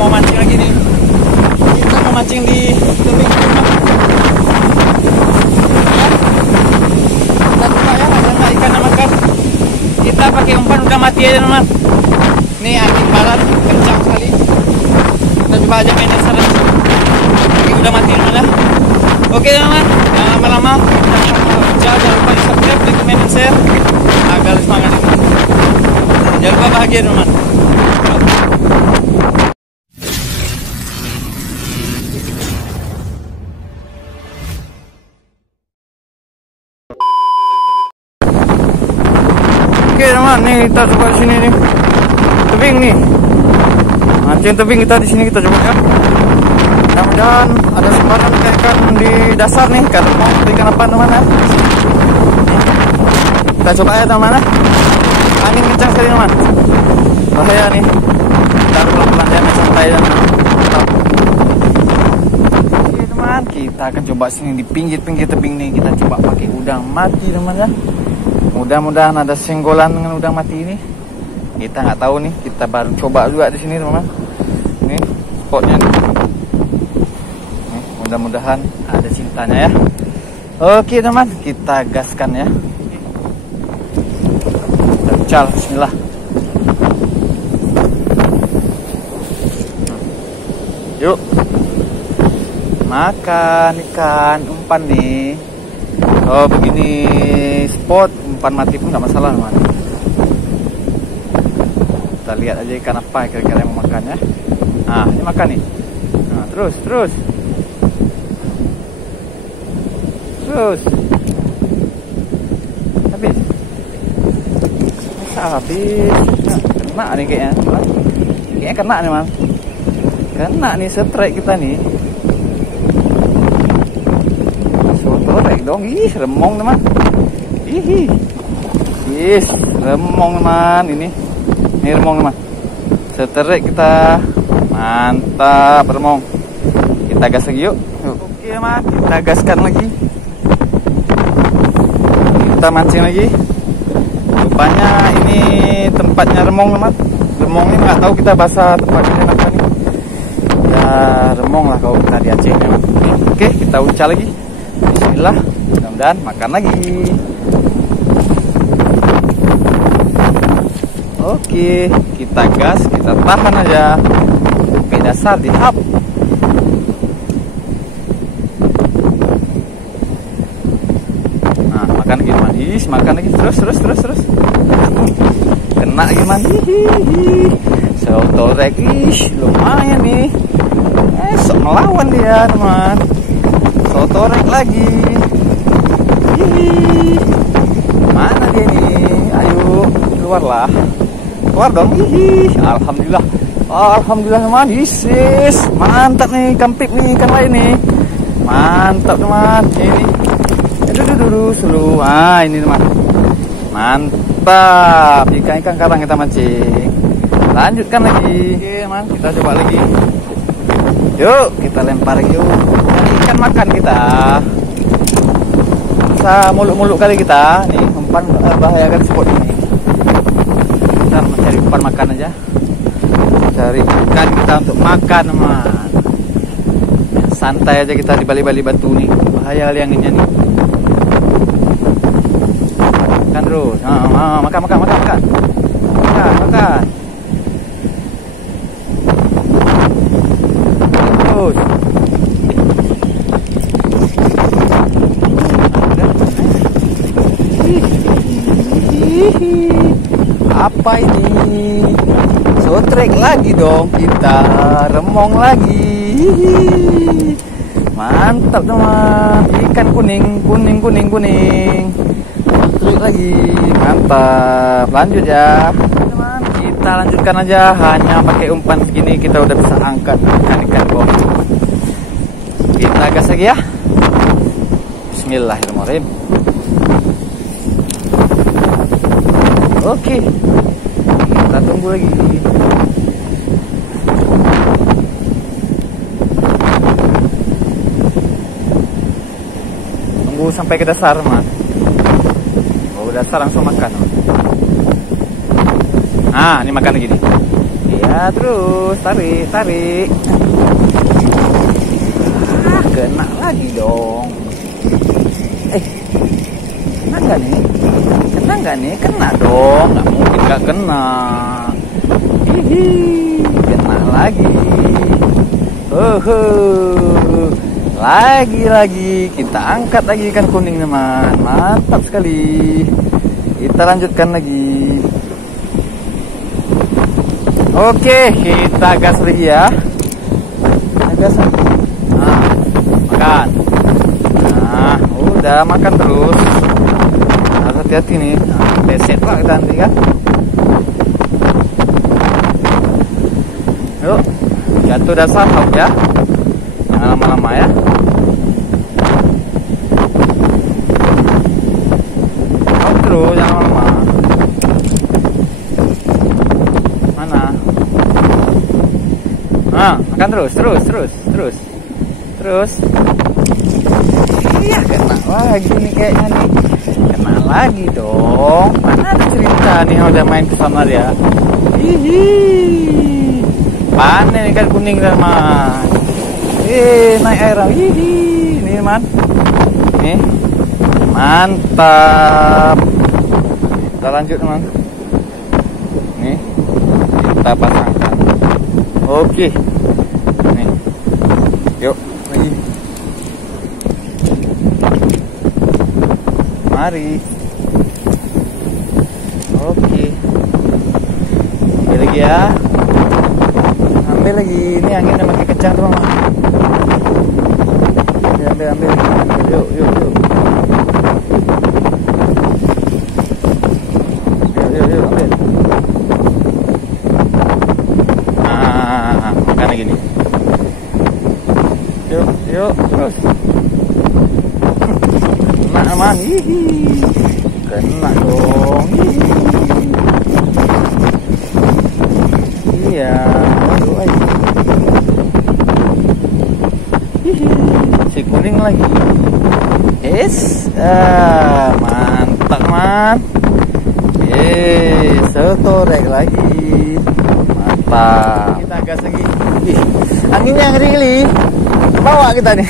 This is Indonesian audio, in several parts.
mau mancing lagi nih. Kita mau mancing di tebing. Kita coba ya, ada nggak ikan yang makan. Kita pakai umpan udah mati aja teman. Nih angin barat kencang sekali. Kita coba aja main dasar. Ini udah mati teman ya. Oke teman, jangan lama-lama. Jangan lupa di subscribe, like, comment, dan share agar semangat. Jangan lupa bahagia teman. Oke teman, nih kita coba di sini nih. Tebing nih. Mancing tebing kita di sini kita coba ya. Mudah-mudahan ada sempadan ikan di dasar nih, kalau mau ikan apa teman ya. Kita coba ya teman ya. Angin kencang sekali teman. Bahaya nih. Kita pelan-pelan ya, santai ya. Oke teman, kita akan coba sini di pinggir-pinggir tebing nih. Kita coba pakai udang mati teman ya. Mudah-mudahan ada senggolan dengan udang mati ini. Kita nggak tahu nih, kita baru coba juga di sini teman. Ini spotnya nih. Mudah-mudahan ada cintanya ya. Oke teman, kita gaskan ya. Cal, bismillah. Yuk. Makan ikan umpan nih. Oh begini spot umpan mati pun nggak masalah teman. Kita lihat aja ikan apa kira-kira yang mau makan ya. Nah ini makan nih. Nah, terus habis masa habis. Nah, kena nih kayaknya kena nih man. Kena nih strike kita nih. Strike dong. Ih remong teman. Yes, remong teman ini remong teman. Strike kita mantap remong. Kita gas lagi yuk. Oke teman, kita gaskan lagi. Kita mancing lagi. Rupanya ini tempatnya remong teman. Remong ini nggak tahu kita bahasa tempatnya apa nih. Ya remong lah kalau kita di Aceh teman. Oke kita uncal lagi. Bismillah. Mudah-mudahan makan lagi. Oke kita gas, kita tahan aja. Oke dasar di up. Makan lagi man, makan lagi terus. Kena lagi man, sotorek, lumayan nih. Sok melawan dia teman. Sotorek lagi. Mana dia nih? Ayo keluar dong. Alhamdulillah. Alhamdulillah teman. Yesus, mantap nih kampik nih ikan lain nih. Mantap teman. Ini. Dulu. Ah ini teman. Mantap. Ikan karang kita mancing. Lanjutkan lagi. Oke teman, kita coba lagi. Yuk kita lempar lagi yuk. Ini ikan makan kita. Bisa muluk-muluk kali kita. Nih umpan bahayakan spot ini. Kita mencari umpan makan aja. Cari ikan kita untuk makan teman. Santai aja kita di balik-balik batu nih. Bahaya kali anginnya nih. Makan terus. Makan. Terus. Apa ini? Sotrek lagi dong kita. Remong lagi. Mantap teman. Ikan kuning. Lagi mantap. Lanjut ya teman, kita lanjutkan aja. Hanya pakai umpan segini kita udah bisa angkat ikan bom. Kita gas lagi ya. Bismillahirrahmanirrahim. Oke kita tunggu lagi. Tunggu sampai ke dasar mas. Dasar langsung makan. Ini makan lagi nih. Iya Ya, terus tarik. Kena lagi dong. Kena nggak nih? Kena dong. Nggak mungkin nggak kena. Hihi, kena lagi. Lagi kita angkat lagi ikan kuning teman. Mantap sekali. Kita lanjutkan lagi. Oke, kita gas lagi ya. Gas. Makan. Udah makan terus. Harus hati-hati nih. Beset lah kita nanti kan. Yuk, jatuh dasar laut ya. Jangan lama-lama ya. Laut terus, jangan lama-lama. Mana? Makan terus. Iya, kena lagi nih kayaknya nih. Kena lagi dong. Mana ada cerita nih udah main ke sana dia. Hihi. Panen ikan kuning teman. Naik air. Hihi. Nih teman. Nih. Mantap. Kita lanjut teman. Nih. Kita pasangkan. Oke. Nih. Yuk, lagi. Mari. Oke. Ambil lagi ya. Ambil lagi. Ini anginnya makin kencang tuh mama. Ambil. Yuk. Yuk, ambil. Makan lagi nih. Yuk, terus. Kena aman. Kena dong. Iya. Si kuning lagi. Mantap man. Setorek lagi. Mantap. Kita gas lagi. Anginnya ngeri. Bawa kita nih.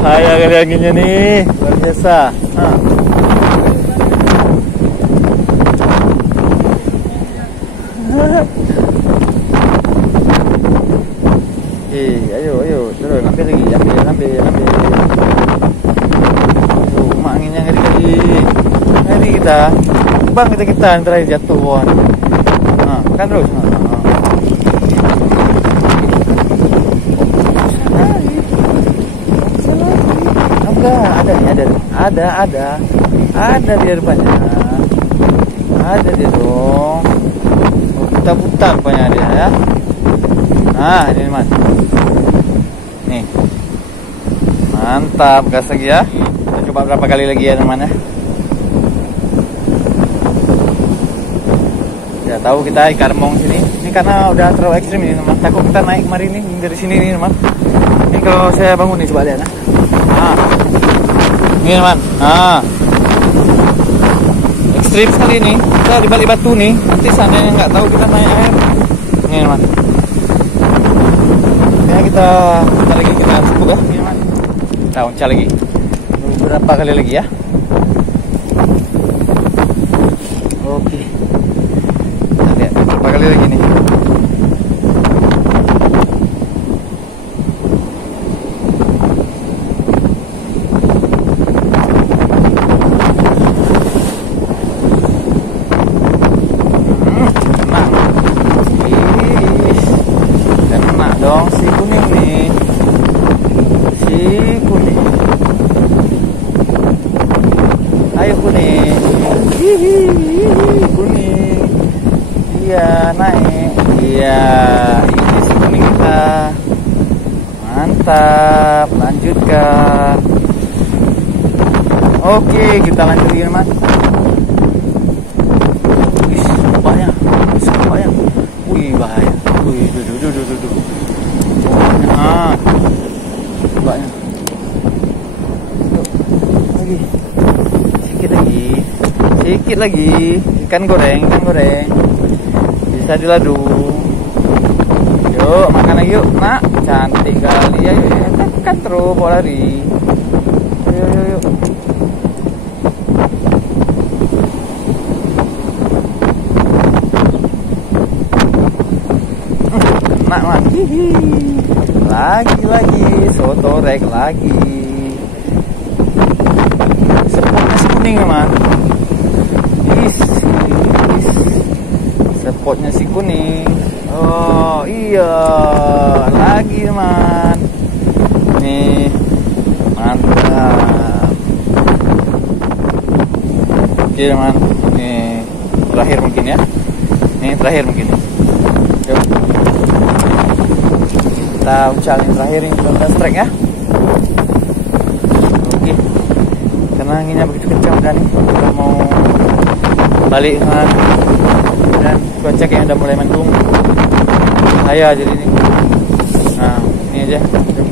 Bahaya kali anginnya nih. Luar biasa. Ayo, terus ambil lagi, ambil. Mak anginnya ngeri. Ngeri kita. Bang kita yang terakhir jatuh. Makan terus. Ada di depannya. Ada dia dong. Buta rupanya dia ya. Ini teman. Nih. Mantap, gas lagi ya. Kita coba berapa kali lagi ya teman ya. Ya tahu kita ikan remong sini. Ini karena udah terlalu ekstrim ini teman. Takut kita naik kemarin nih dari sini nih teman. Ini kalau saya bangun nih coba lihat. Ini teman. Ekstrim sekali nih. Kita di balik batu nih. Nanti seandainya nggak tahu kita naik air. Ini teman. Ya kita cukup ya. Ini teman. Kita uncal lagi. Beberapa kali lagi ya. Oke. Kita lihat beberapa kali lagi nih. Si kuning nih. Ayo kuning. Kuning. Iya, naik. Iya, ini si kuning kita. Mantap, lanjutkan. Oke, kita lanjutin mas. Banyak. Wih, bahaya. Wih, duh. Banyak. Sedikit lagi. Ikan goreng. Bisa diladu. Yuk makan lagi yuk nak, cantik kali ya. Tekan terus bawa lari. Yuk. Nak man. Lagi soto rek lagi. Sepotnya kuning man. Sepotnya si kuning. Oh iya, lagi man. Nih, mantap. Oke man, nih terakhir mungkin ya. Nih terakhir mungkin. Yuk. Kita ucapin terakhir ini dan strike ya. Oke. Karena anginnya begitu kencang kan, kita mau balik man. Dan cuaca yang udah mulai mendung. Bahaya jadi ini. Nah, ini aja.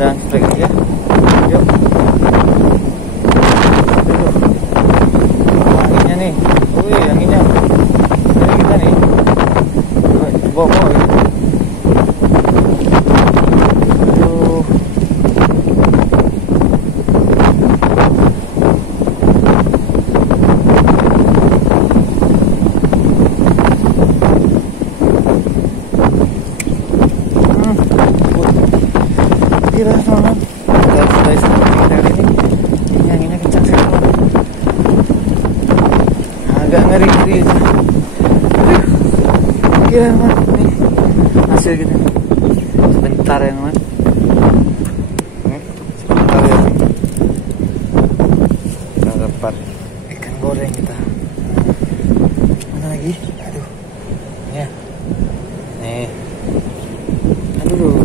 Dan strike aja. Yuk. Anginnya nih. Wih, anginnya. Ini kita nih. Bawa. Kira teman-teman, kita sudah kali ini anginnya kencang sekali, agak ngeri-ngeri aja. Kira teman, nih hasil gitu nih. Sebentar ya teman, sebentar ya. Kita dapat ikan goreng kita. Mana lagi? Aduh, ya, nih, aduh.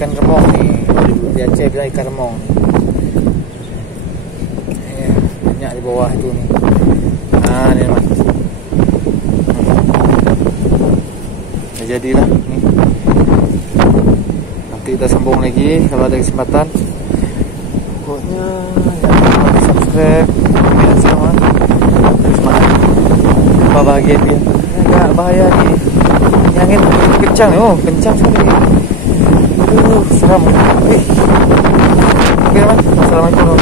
Ikan remong nih, di Aceh bilang ikan remong. Banyak di bawah itu nih. Nah ini mas, ya jadilah nih. Nanti kita sambung lagi kalau ada kesempatan. Pokoknya jangan lupa di subscribe, ya sama. Terus semangat, bahagia dia. Agak bahaya nih. Angin kencang, kencang sekali. Seram. Oke, Mas. Assalamualaikum.